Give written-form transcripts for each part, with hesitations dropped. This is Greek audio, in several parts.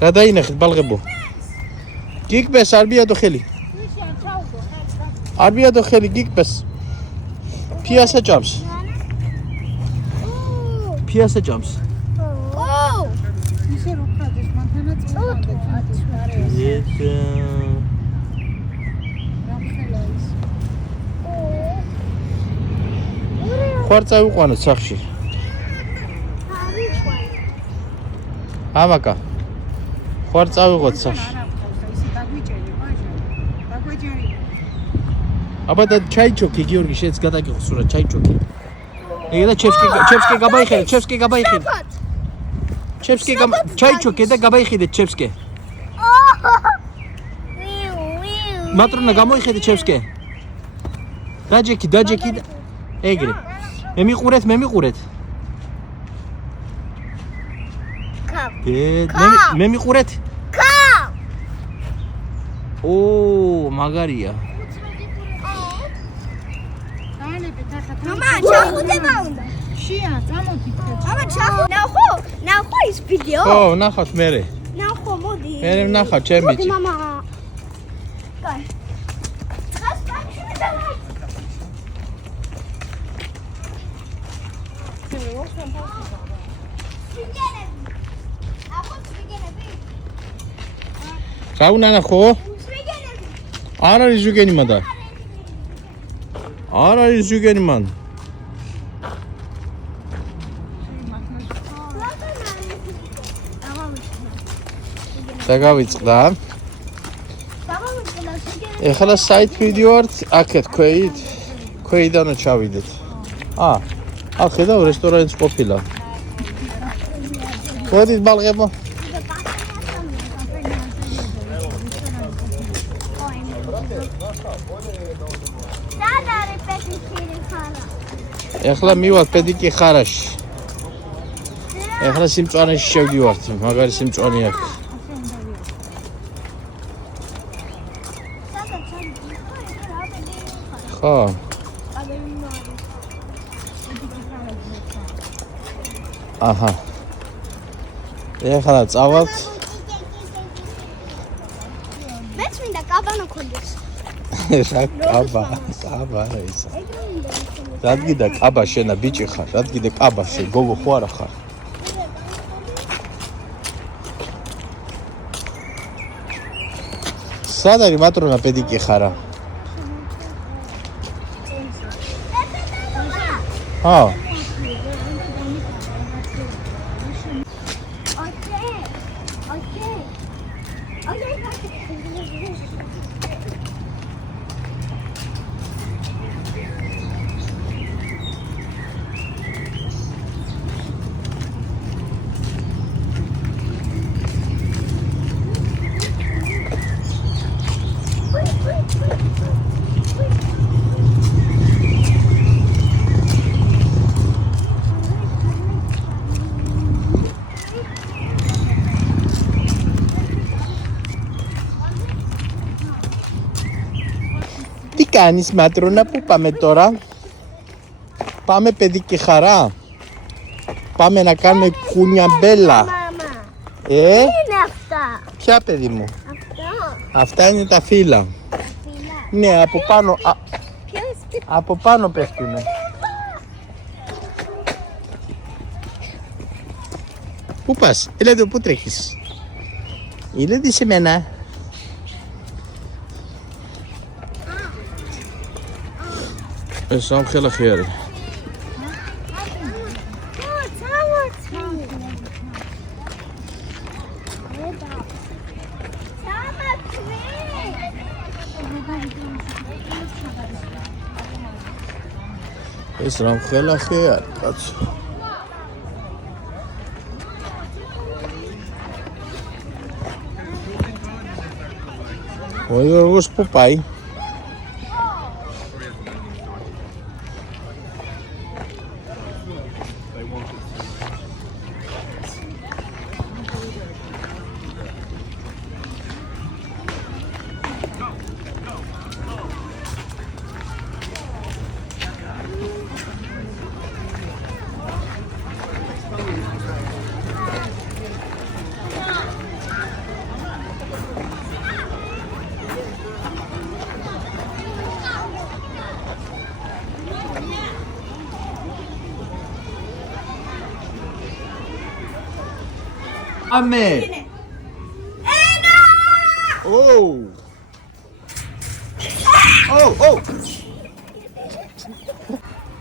გადაინახეთ ბალღებო. გიგბეს არ მიადო ხელი. არ მიადო ხელი გიგბეს. ფიასა ჭამს. ფიასა ჭამს. ისე რო ხადეს მანთანაც ხوار წავიყვანოთ სახში. ამაკა. ხوار წავიღოთ სახში. აბა და ჩაიჩოქი გიორგი შეც გადაგიღო სურა ჩაიჩოქი. ეგ და ჩევსკი გაბაიხიდე, ჩევსკი გაბაიხიდე. ჩევსკი ჩაიჩოქი და გაბაიხიდე ჩევსკი. მატრონა გამოიხედე ჩევსკი. დაჯექი და ეგრე. მე მიყურეთ. მე მიყურეთ. ო, მაგარია. მამა, ჩახუდება უნდა. შია, წამოდით. მამა, ნახო ის ვიდეო? ხო, ნახავთ მერე. ნახო, მოდი. მე ვნახავ ჩემი ბიჭი. მოდი, მამა. კაი. ხას ბაქში დავაი. რა უნდა ნახო? არ არის ზუგენი მანდა. არ არის ზუგენი მან. დაგავიწყდა. ეხლა საით ვიდეოართ აქეთ ქვეიდანო ჩავიდეთ. ხედავ რესტორანიც ყოფილა. მოდით ბალღებო. ეხლა მივალ პედიკი ხარაში. ეხლა სიმწვანეში შევდივართ, მაგარი სიმწვანე აქვს. ხო. აჰა. ეხლა წავალთ. მეც მინდა კაბანო ქონდეს. რა კაბა ის. რადგიდა კაბა შენა ბიჭი ხარ, რადგიდა კაბა შე გოგო ხო არა ხარ? სად არის მატრონა პედიკი ხარა? Κάνεις Ματρόνα, πού πάμε τώρα? Πάμε παιδική χαρά. Πάμε να κάνουμε κουνιαμπέλα. Τι είναι αυτά? Ποια παιδί μου? Αυτό. Αυτά είναι τα φύλλα. Ναι, από πάνω. Από πάνω πέφτουνε. Πού πας? Έλα εδώ, πού τρέχεις? Έλα σε μένα. Εσάμ χέλα χέρι. Εσάμ χέλα χέρι. Κάτσε. Ο Γιώργος που πάει? Πάμε. Oh. Oh.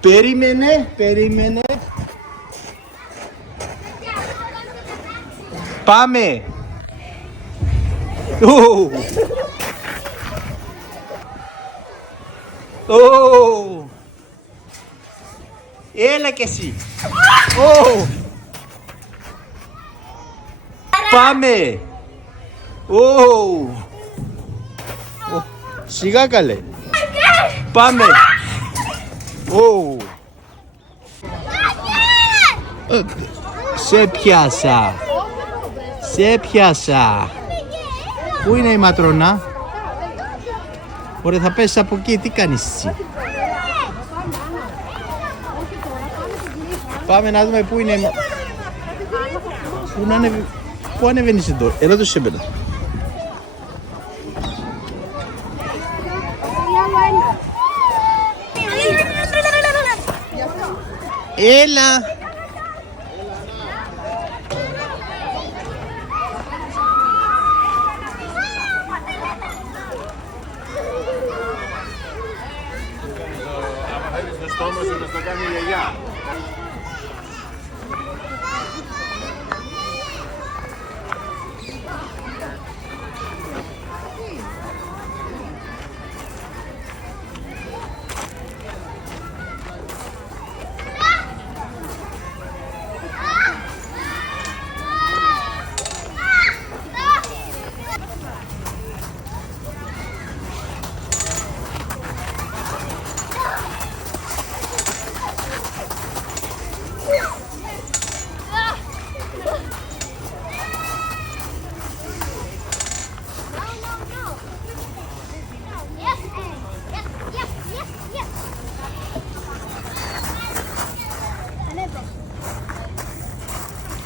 Περίμενε. Πάμε. Έλα κι εσύ. Πάμε. Σιγά καλέ. Πάμε. Σε πιάσα. Πού είναι η ματρόνα? Ωραία, θα πέσεις από εκεί. Τι κάνεις εσύ? Πάμε να δούμε πού είναι η Πού ανεβαίνεις εδώ? Εδώ το σέμπαινα. Έλα.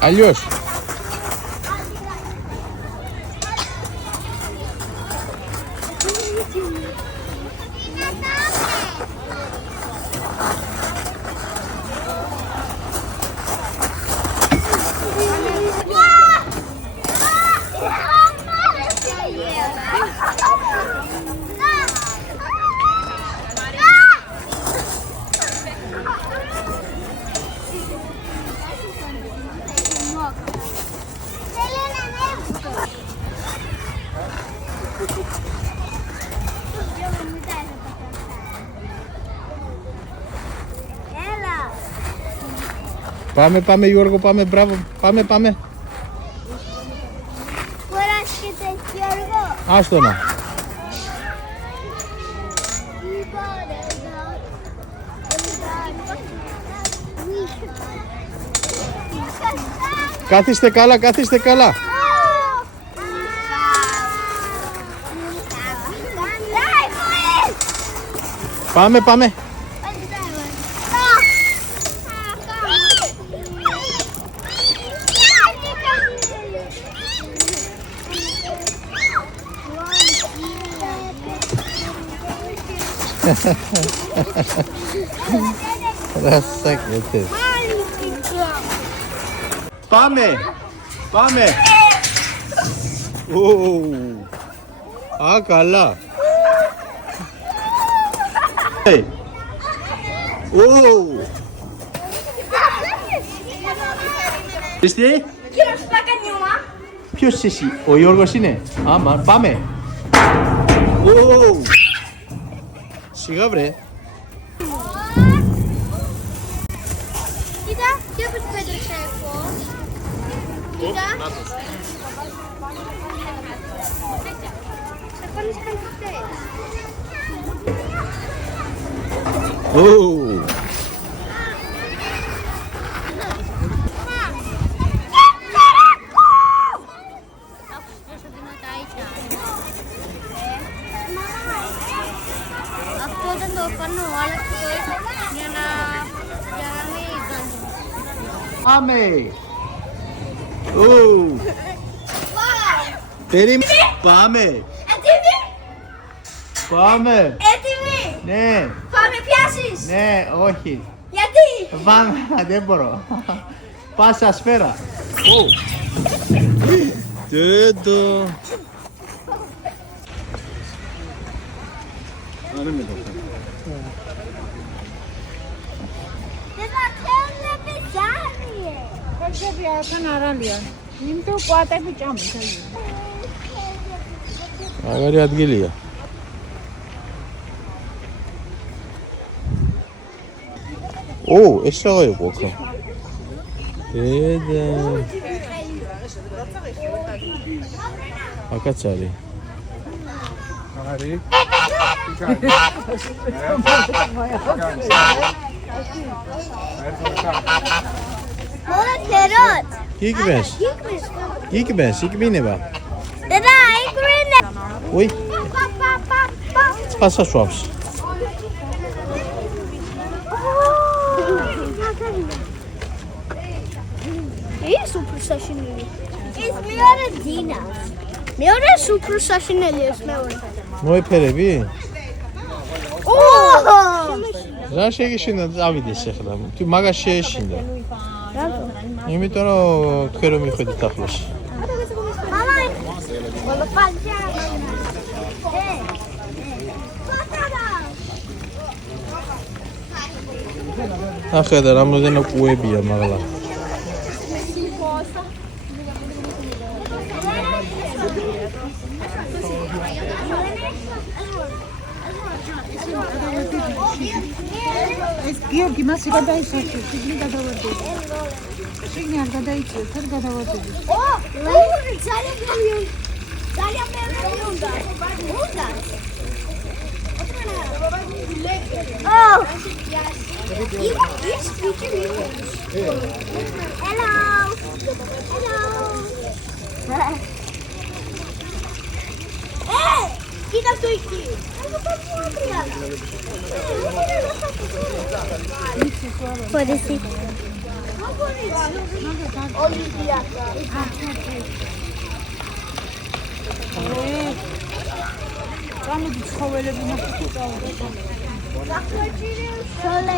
Αλλιώς. Πάμε Γιώργο, πάμε, μπράβο, πάμε. Πού έρχεται Γιώργο? Άστο να. Κάθιστε καλά. Πάμε. Πάμε. Α, καλά. Είστε? Ποιος εσύ? Ο Γιώργος είναι? Άμα, πάμε. Σιγά βρε. Κοίτα, τι όπως πέτρεψε εγώ. Κοίτα. Σε πόνες χαντιστές. Αυτό δεν το κάνω, αλλά για να μην κάνω. Πάμε. Πάμε. Πάμε. Έτοιμοι. Ναι. Πάμε πιάσεις. Ναι, όχι. Γιατί? Πάμε, δεν μπορώ. Πάσα σφαίρα. დედო. დედა თემები ზარიე. ხოჭები ართან არ არიან. იმიტომ კვატები ჭამს. მაგარი ადგილია. ო, ეს რა იყო ხო? დედა. აკაც არის. მოლეთეროთ. იგბენს. იგბენს, იგბინება. დედა აიგრინე. ой, წასაშვავს. ის უფრო საშინელი. ის მეორე დინა. მეორე უფრო საშინელი ეს მეორე. მოეფერები? ოჰ! რა შეგიშინა წავიდეს ახლა. თუ მაგას შეეშინდა. რატო? იმიტომ რომ თქვენ რომ მიხვიდით ახლოს. მამა. ბოლო პანჯა. ახედა რამოდენო კუებია მაგლა. ეს გიორგი მას გადაისახე, შიგნი გადავარდება. შიგნი არ გადაიწევ, თერ გადავარდება. ო, ძალიან ბევრი უნდა. Oh! Yes, we can. Hello. Hey, kita tu iki. Pode ser. Olivia. წამოდი ცხოველები ნახეთ. Sole